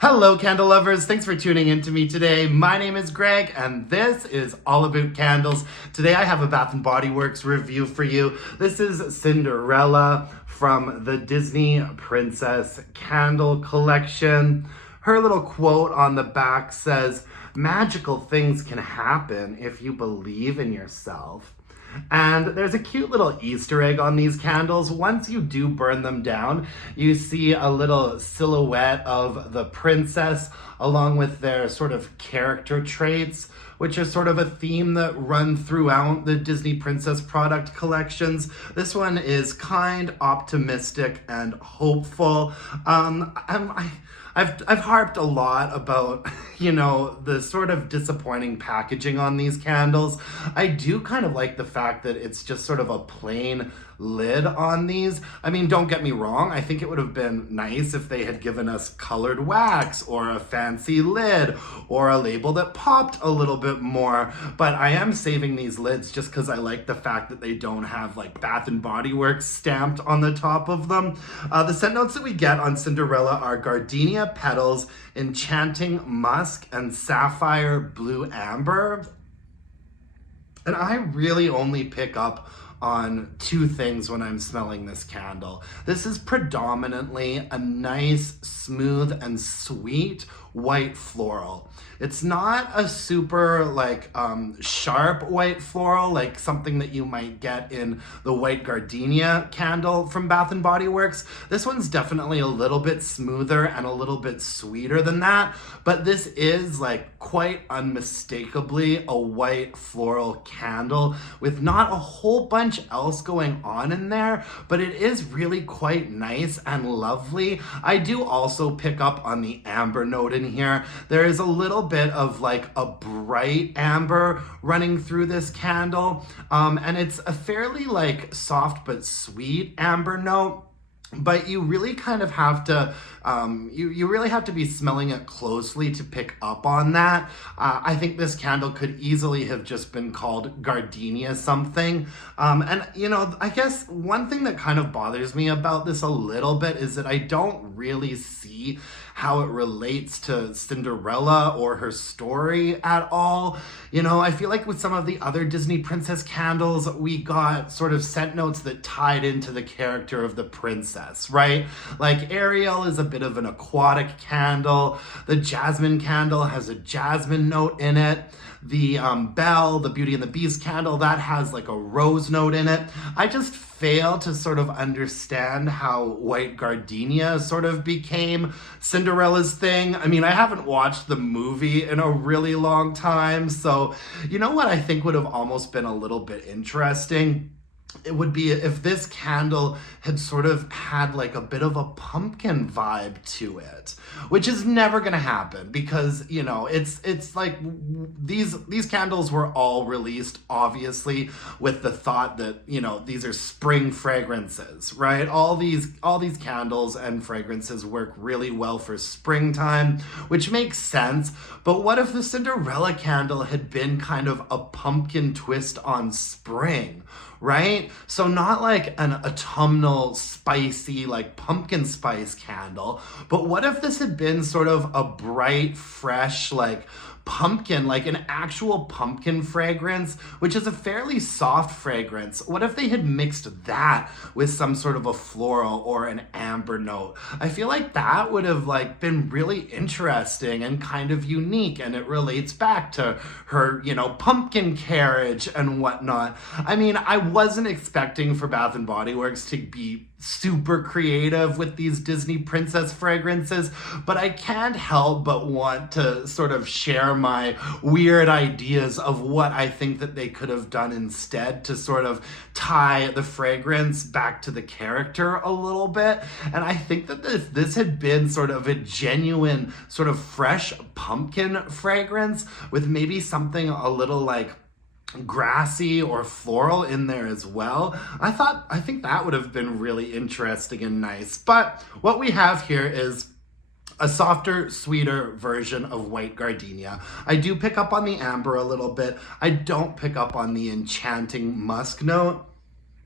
Hello, candle lovers. Thanks for tuning in to me today. My name is Greg, and this is All About Candles. Today I have a Bath & Body Works review for you. This is Cinderella from the Disney Princess Candle Collection. Her little quote on the back says, "Magical things can happen if you believe in yourself." And there's a cute little Easter egg on these candles. Once you do burn them down, you see a little silhouette of the princess along with their sort of character traits, which are sort of a theme that run throughout the Disney Princess product collections. This one is kind, optimistic, and hopeful. I've harped a lot about, the sort of disappointing packaging on these candles. I do kind of like the fact that it's just sort of a plain lid on these. I mean, don't get me wrong. I think it would have been nice if they had given us colored wax or a fancy lid or a label that popped a little bit more. But I am saving these lids just because I like the fact that they don't have like Bath & Body Works stamped on the top of them. The scent notes that we get on Cinderella are gardenia petals, enchanting musk, and sapphire blue amber. And I really only pick up on two things when I'm smelling this candle. This is predominantly a nice, smooth, and sweet white floral. It's not a super sharp white floral, like something that you might get in the white gardenia candle from Bath & Body Works. This one's definitely a little bit smoother and a little bit sweeter than that, but this is quite unmistakably a white floral candle with not a whole bunch else going on in there, but it is really quite nice and lovely. I do also pick up on the amber note in here. There is a little bit of a bright amber running through this candle, and it's a fairly soft but sweet amber note. But you really kind of have to, you really have to be smelling it closely to pick up on that. I think this candle could easily have just been called gardenia something. And I guess one thing that kind of bothers me about this a little bit is that I don't really see how it relates to Cinderella or her story at all. I feel like with some of the other Disney princess candles, we got sort of scent notes that tied into the character of the princess, right? Like Ariel is a bit of an aquatic candle. The jasmine candle has a jasmine note in it. The Belle, the Beauty and the Beast candle, that has a rose note in it. I just fail to sort of understand how white gardenia sort of became Cinderella's thing. I mean, I haven't watched the movie in a really long time, so you know what I think would have almost been a little bit interesting? It would be if this candle had sort of had a bit of a pumpkin vibe to it, which is never going to happen because, it's like these candles were all released obviously with the thought that, these are spring fragrances, right? All these candles and fragrances work really well for springtime, which makes sense. But what if the Cinderella candle had been kind of a pumpkin twist on spring? Right? So not an autumnal, spicy, pumpkin spice candle, but what if this had been sort of a bright, fresh, pumpkin, an actual pumpkin fragrance, which is a fairly soft fragrance? What if they had mixed that with some sort of a floral or an amber note? I feel like that would have been really interesting and kind of unique, and it relates back to her, pumpkin carriage and whatnot. I mean, I wasn't expecting for Bath & Body Works to be super creative with these Disney princess fragrances, but I can't help but want to sort of share my weird ideas of what I think that they could have done instead to sort of tie the fragrance back to the character a little bit. And I think that if this had been sort of a genuine sort of fresh pumpkin fragrance with maybe something a little grassy or floral in there as well, I think that would have been really interesting and nice. But what we have here is a softer, sweeter version of white gardenia. I do pick up on the amber a little bit. I don't pick up on the enchanting musk note.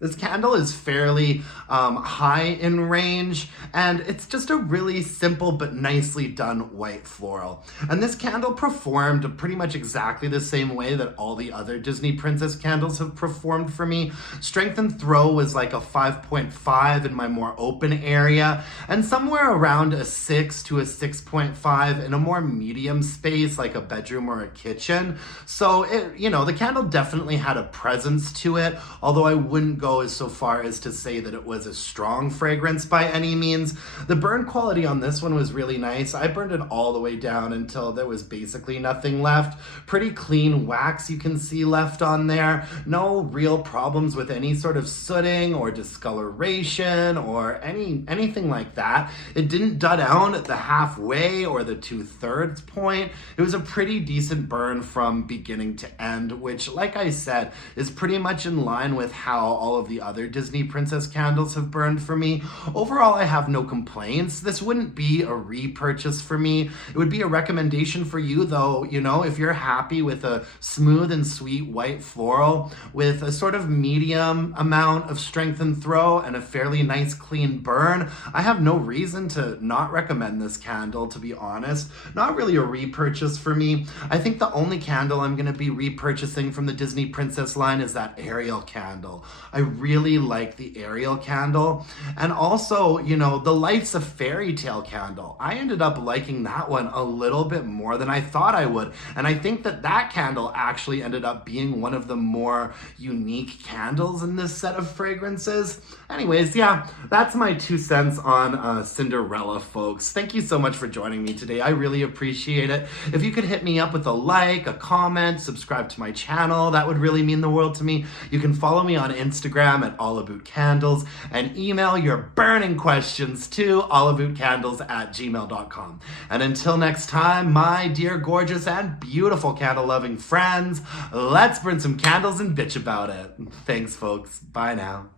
This candle is fairly high in range, and it's just a really simple but nicely done white floral. And this candle performed pretty much exactly the same way that all the other Disney Princess candles have performed for me. Strength and throw was like a 5.5 in my more open area, and somewhere around a 6 to a 6.5 in a more medium space like a bedroom or a kitchen. So the candle definitely had a presence to it, although I wouldn't go as so far as to say that it was a strong fragrance by any means. The burn quality on this one was really nice. I burned it all the way down until there was basically nothing left. Pretty clean wax you can see left on there. No real problems with any sort of sooting or discoloration or anything like that. It didn't dud down at the halfway or the 2/3 point. It was a pretty decent burn from beginning to end, which, like I said, is pretty much in line with how all of the other Disney Princess candles have burned for me. Overall, I have no complaints. This wouldn't be a repurchase for me. It would be a recommendation for you, though, if you're happy with a smooth and sweet white floral with a sort of medium amount of strength and throw and a fairly nice clean burn. I have no reason to not recommend this candle, to be honest. Not really a repurchase for me. I think the only candle I'm going to be repurchasing from the Disney Princess line is that Ariel candle. I really like the Ariel candle. And also, the Lights of Fairy Tale candle. I ended up liking that one a little bit more than I thought I would. And I think that candle actually ended up being one of the more unique candles in this set of fragrances. Anyways, yeah, that's my 2 cents on Cinderella, folks. Thank you so much for joining me today. I really appreciate it. If you could hit me up with a like, a comment, subscribe to my channel, that would really mean the world to me. You can follow me on Instagram at allabootcandles and email your burning questions to allabootcandles@gmail.com. And until next time, my dear, gorgeous, and beautiful candle-loving friends, let's burn some candles and bitch about it. Thanks, folks. Bye now.